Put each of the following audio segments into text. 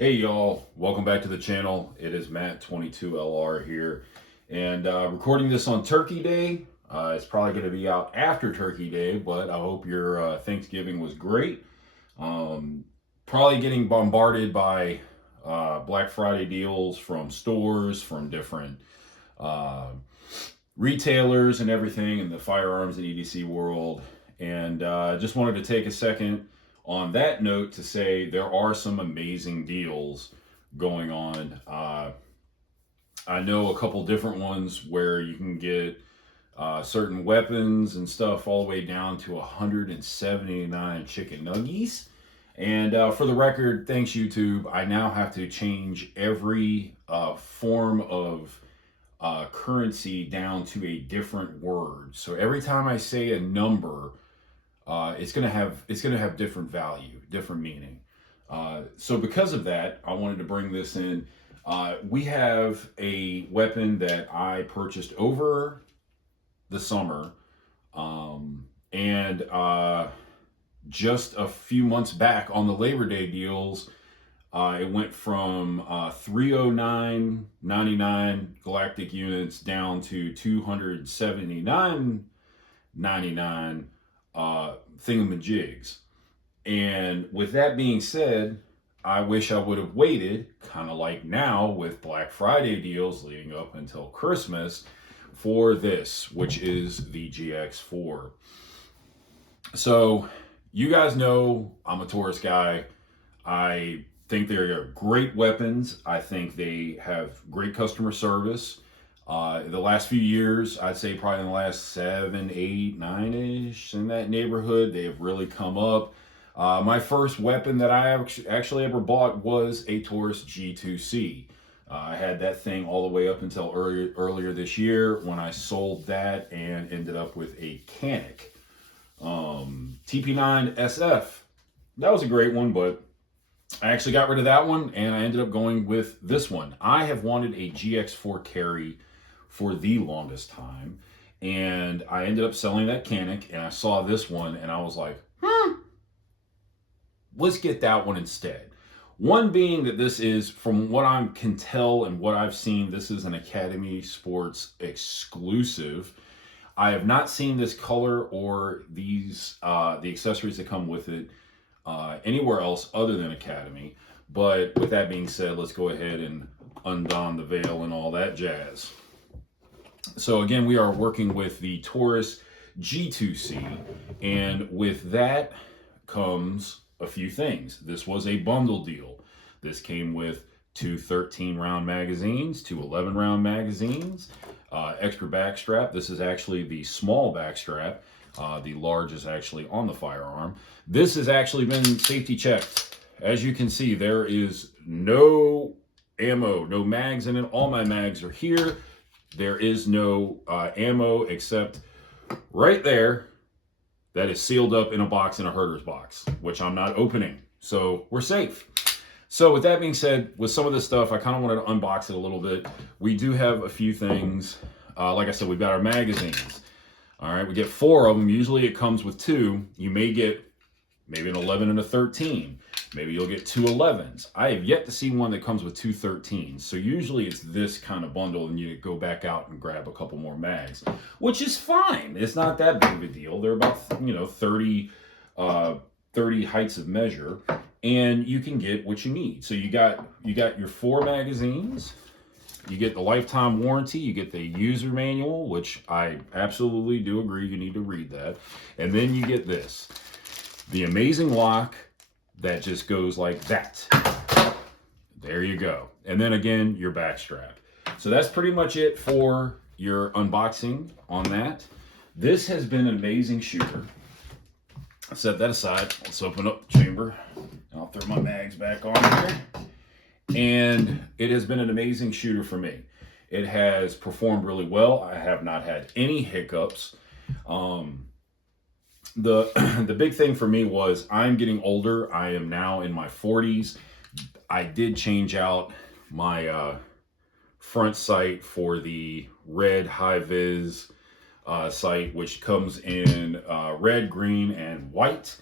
Hey y'all, welcome back to the channel. It is Matt22LR here, and recording this on Turkey Day. It's probably going to be out after Turkey Day, but I hope your Thanksgiving was great. Probably getting bombarded by Black Friday deals from stores, from different retailers and everything in the firearms and EDC world. And just wanted to take a second on that note to say there are some amazing deals going on. I know a couple different ones where you can get certain weapons and stuff all the way down to 179 chicken nuggies. And for the record, thanks YouTube, I now have to change every form of currency down to a different word. So every time I say a number, it's gonna have different value, different meaning. So because of that, I wanted to bring this in. We have a weapon that I purchased over the summer, and just a few months back on the Labor Day deals, it went from 309.99 galactic units down to 279.99 thingamajigs. And with that being said, I wish I would have waited, kind of like now with Black Friday deals leading up until Christmas, for this, which is the GX4. So you guys know I'm a Taurus guy. I think they're great weapons. I think they have great customer service. The last few years, I'd say probably in the last 7, 8, 9-ish, in that neighborhood, they have really come up. My first weapon that I actually ever bought was a Taurus G2C. I had that thing all the way up until earlier this year when I sold that and ended up with a Canic. TP9 SF. That was a great one, but I actually got rid of that one and I ended up going with this one. I have wanted a GX4 carry for the longest time, and I ended up selling that Canic, and I saw this one and I was like, let's get that one instead. One being that this is, from what I can tell and what I've seen, this is an Academy Sports exclusive. I have not seen this color or these the accessories that come with it anywhere else other than Academy. But with that being said, let's go ahead and undon the veil and all that jazz. So again, we are working with the Taurus G2C, and with that comes a few things. This was a bundle deal. This came with 2 13-round magazines, 2 11-round magazines, extra back strap. This is actually the small back strap. The large is actually on the firearm. This has actually been safety checked. As you can see, there is no ammo, no mags in it. All my mags are here. There is no ammo except right there. That is sealed up in a box, in a herder's box, which I'm not opening. So we're safe. So with that being said, with some of this stuff, I kind of wanted to unbox it a little bit. We do have a few things. Like I said, we've got our magazines. All right, we get 4 of them. Usually it comes with 2. You may get maybe an 11 and a 13. Maybe you'll get 2 11s. I have yet to see one that comes with 2 13s. So usually it's this kind of bundle and you go back out and grab a couple more mags, which is fine. It's not that big of a deal. They're about, 30 heights of measure, and you can get what you need. So you got your 4 magazines. You get the lifetime warranty, you get the user manual, which I absolutely do agree you need to read that. And then you get this, the amazing lock that just goes like that. There you go. And then again, your back strap. So that's pretty much it for your unboxing on that. This has been an amazing shooter. Set that aside. Let's open up the chamber. I'll throw my mags back on here. And it has been an amazing shooter for me. It has performed really well. I have not had any hiccups. The big thing for me was I'm getting older. I am now in my 40s. I did change out my front sight for the red high-vis sight, which comes in red, green, and white.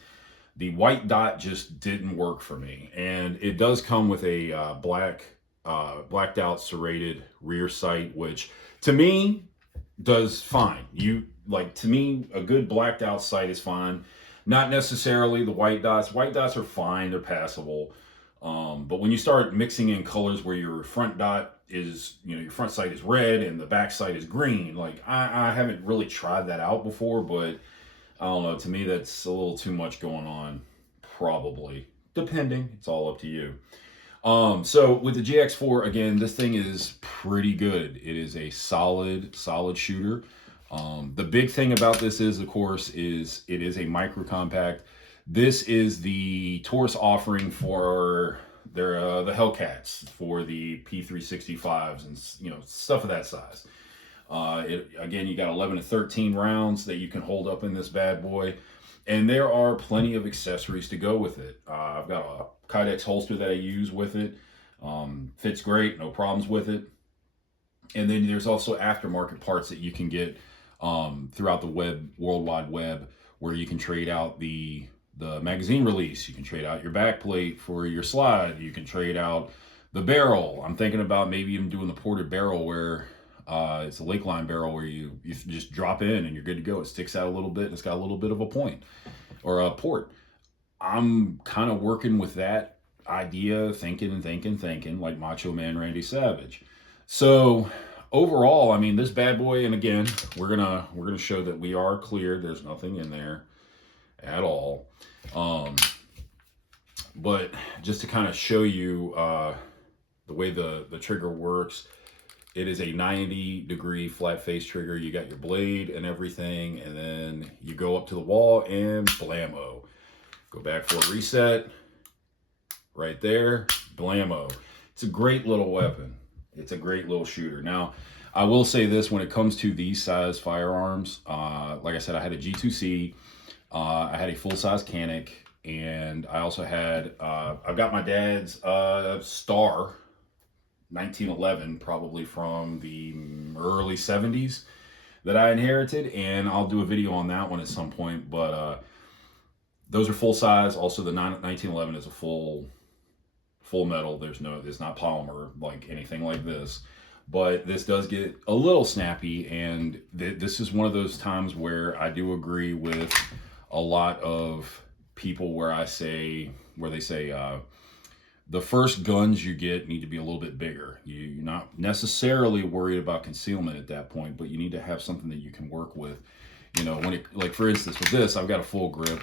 The white dot just didn't work for me, and it does come with a blacked out serrated rear sight, which to me does fine. To me, a good blacked out sight is fine. Not necessarily the white dots. White dots are fine; they're passable. But when you start mixing in colors where your front dot is, your front sight is red and the back sight is green, like I haven't really tried that out before, but I don't know. To me, that's a little too much going on. Probably, depending. It's all up to you. So with the GX4, again, this thing is pretty good. It is a solid shooter. The big thing about this is, of course, is it is a micro compact. This is the Taurus offering for their the Hellcats, for the P365s and stuff of that size. Again, you got 11 to 13 rounds that you can hold up in this bad boy, and there are plenty of accessories to go with it. I've got a Kydex holster that I use with it. Fits great, no problems with it. And then there's also aftermarket parts that you can get throughout the World Wide Web, where you can trade out the magazine release. You can trade out your back plate for your slide. You can trade out the barrel. I'm thinking about maybe even doing the ported barrel, where it's a Lakeline barrel where you just drop in and you're good to go. It sticks out a little bit and it's got a little bit of a point or a port. I'm kind of working with that idea, thinking like Macho Man Randy Savage. So overall, I mean, this bad boy, and again, we're gonna show that we are cleared. There's nothing in there at all. But just to kind of show you the way the trigger works, it is a 90-degree flat face trigger. You got your blade and everything, and then you go up to the wall and blammo. Go back for a reset. Right there, blammo. It's a great little weapon. It's a great little shooter. Now, I will say this, when it comes to these size firearms, like I said, I had a G2C, I had a full-size Canic, and I also had, I've got my dad's Star 1911, probably from the early 70s, that I inherited, and I'll do a video on that one at some point. But those are full size. Also, the 1911 is a full metal. It's not polymer like anything like this, but this does get a little snappy, and this is one of those times where I do agree with a lot of people where they say the first guns you get need to be a little bit bigger. You're not necessarily worried about concealment at that point, but you need to have something that you can work with. When it, like for instance with this, I've got a full grip.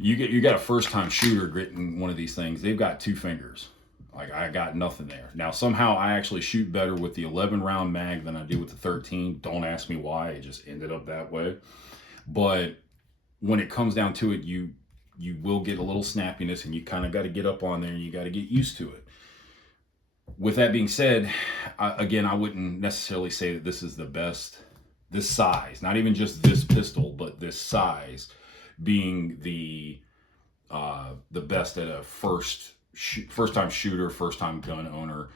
You got a first time shooter getting one of these things. They've got 2 fingers. Like, I got nothing there. Now somehow I actually shoot better with the 11 round mag than I do with the 13. Don't ask me why. It just ended up that way. But when it comes down to it, you will get a little snappiness, and you kind of got to get up on there and you got to get used to it. With that being said, I wouldn't necessarily say that this is the best, this size, not even just this pistol, but this size being the best at a first time shooter, first time gun owner.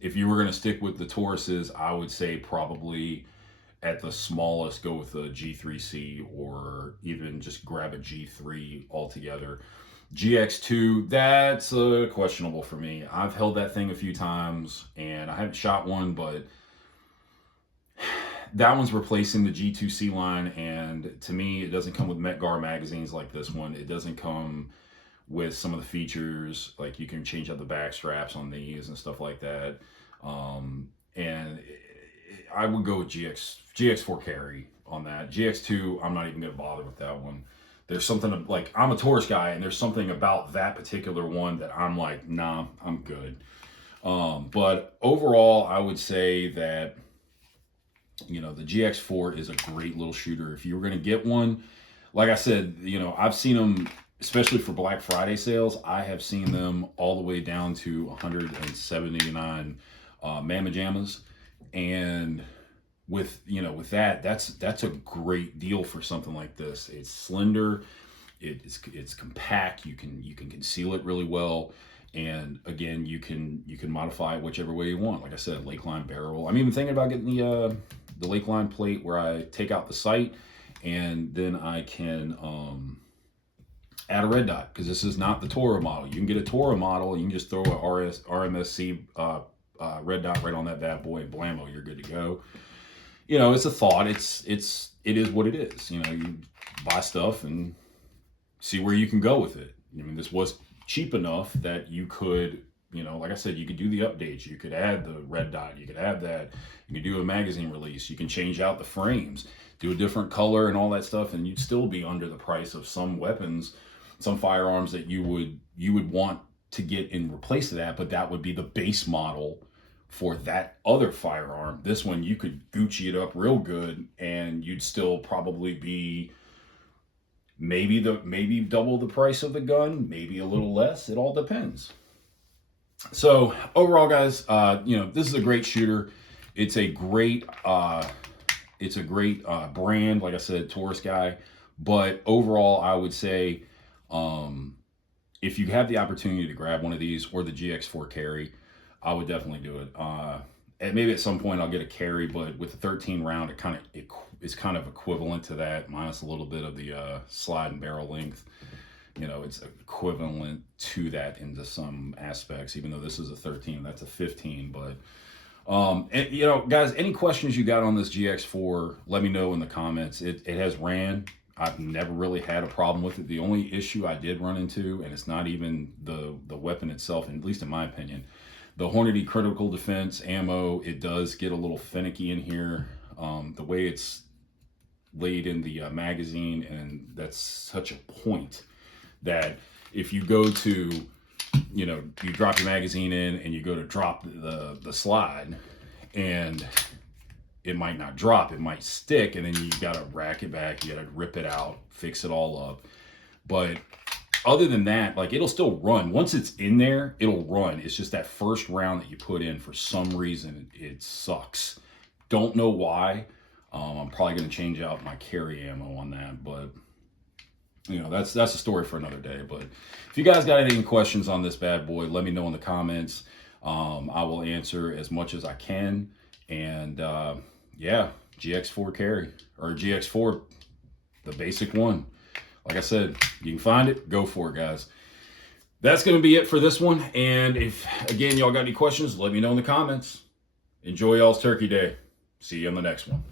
If you were going to stick with the Tauruses, I would say probably at the smallest go with a G3C, or even just grab a G3 altogether. GX2, that's questionable for me. I've held that thing a few times and I haven't shot one, but that one's replacing the G2C line, and to me it doesn't come with Metgar magazines like this one. It doesn't come with some of the features, like you can change out the back straps on these and stuff like that. And I would go with GX4 carry on that. GX2, I'm not even gonna bother with that one. There's something like, I'm a Taurus guy, and there's something about that particular one that I'm like, nah, I'm good. But overall, I would say that the GX4 is a great little shooter. If you were going to get one, like I said, I've seen them, especially for Black Friday sales. I have seen them all the way down to 179 Mamma Jammas, and with that's a great deal for something like this. It's slender, it's compact. You can conceal it really well. And again, you can modify it whichever way you want. Like I said, Lakeline barrel. I'm even thinking about getting the Lakeline plate where I take out the sight, and then I can add a red dot, because this is not the Toro model. You can get a Toro model, you can just throw a RMSC red dot right on that bad boy, and blammo, you're good to go. You know, it's a thought. It is what it is. You know, you buy stuff and see where you can go with it. I mean, this was cheap enough that you could, you know, like I said, you could do the updates. You could add the red dot. You could add that. You could do a magazine release. You can change out the frames, do a different color and all that stuff, and you'd still be under the price of some weapons, some firearms that you would want to get in replace of that, but that would be the base model for that other firearm. This one, you could Gucci it up real good, and you'd still probably be maybe double the price of the gun, maybe a little less. It all depends. So overall, guys, you know, this is a great shooter. It's a great brand. Like I said, Taurus guy. But overall, I would say, if you have the opportunity to grab one of these or the GX4 carry, I would definitely do it. And maybe at some point I'll get a carry, but with the 13 round, it's kind of equivalent to that, minus a little bit of the slide and barrel length. You know, it's equivalent to that into some aspects, even though this is a 13, that's a 15. But, and, you know, guys, any questions you got on this GX4, let me know in the comments. It has ran. I've never really had a problem with it. The only issue I did run into, and it's not even the weapon itself, at least in my opinion, the Hornady critical defense ammo, it does get a little finicky in here. The way it's laid in the magazine, and that's such a point that if you go to, you know, you drop your magazine in and you go to drop the slide, and it might not drop, it might stick, and then you gotta rack it back, you gotta rip it out, fix it all up. But other than that, like, it'll still run. Once it's in there, it'll run. It's just that first round that you put in, for some reason, it sucks. Don't know why. I'm probably going to change out my carry ammo on that, but, you know, that's a story for another day. But if you guys got any questions on this bad boy, let me know in the comments. I will answer as much as I can. And, yeah, GX4 carry, or GX4, the basic one. Like I said, you can find it, go for it, guys. That's going to be it for this one. And if, again, y'all got any questions, let me know in the comments. Enjoy y'all's Turkey Day. See you on the next one.